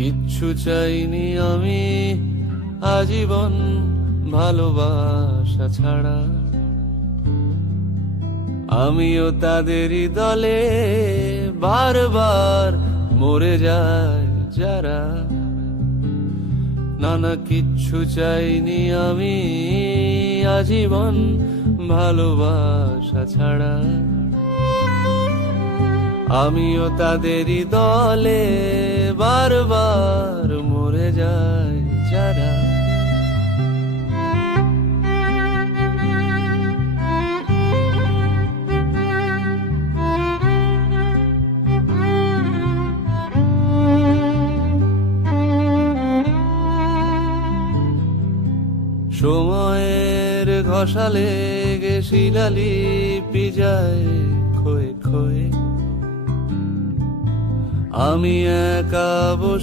কিচ্ছু চাইনি আমি আজীবন ভালোবাসা ছাড়া, আমিও তাদেরই দলে বারবার মরে যায় যারা। নানা কিচ্ছু চাইনি আমি আজীবন ভালোবাসা ছাড়া, আমিও তাদেরই দলে বারবার মরে যায় যারা। সময়ের ঘষা লেগে শিলালিপি যায় ক্ষয়ে ক্ষয়ে, আমি একা বসে